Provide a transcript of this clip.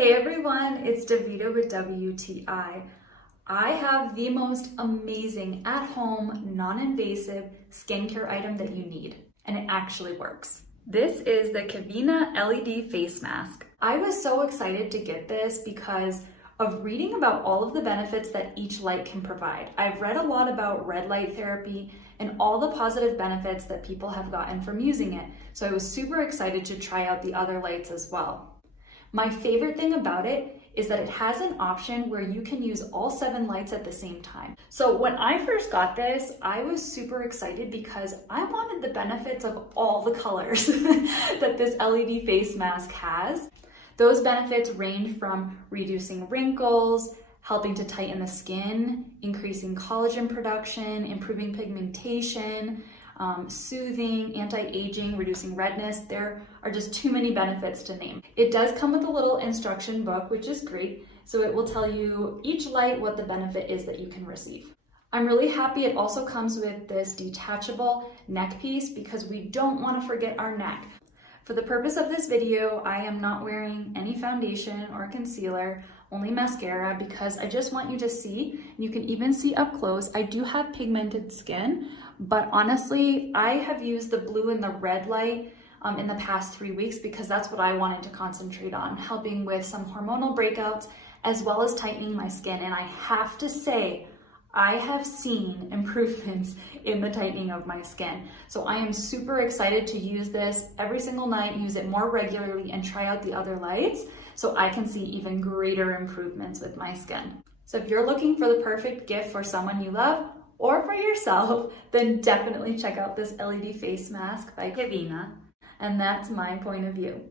Hey everyone, it's Davida with WTI. I have the most amazing at-home, non-invasive skincare item that you need, and it actually works. This is the QUEVINA LED face mask. I was so excited to get this because of reading about all of the benefits that each light can provide. I've read a lot about red light therapy and all the positive benefits that people have gotten from using it, so I was super excited to try out the other lights as well. My favorite thing about it is that it has an option where you can use all 7 lights at the same time. So when I first got this, I was super excited because I wanted the benefits of all the colors that this LED face mask has. Those benefits range from reducing wrinkles, helping to tighten the skin, increasing collagen production, improving pigmentation, soothing, anti-aging, reducing redness. There are just too many benefits to name. It does come with a little instruction book, which is great. So it will tell you each light what the benefit is that you can receive. I'm really happy it also comes with this detachable neck piece because we don't want to forget our neck. For the purpose of this video, I am not wearing any foundation or concealer, only mascara, because I just want you to see. You can even see up close, I do have pigmented skin, but honestly, I have used the blue and the red light in the past 3 weeks because that's what I wanted to concentrate on, helping with some hormonal breakouts as well as tightening my skin. And I have to say, I have seen improvements in the tightening of my skin. So I am super excited to use this every single night, use it more regularly, and try out the other lights so I can see even greater improvements with my skin. So if you're looking for the perfect gift for someone you love or for yourself, then definitely check out this LED face mask by QUEVINA. And that's my point of view.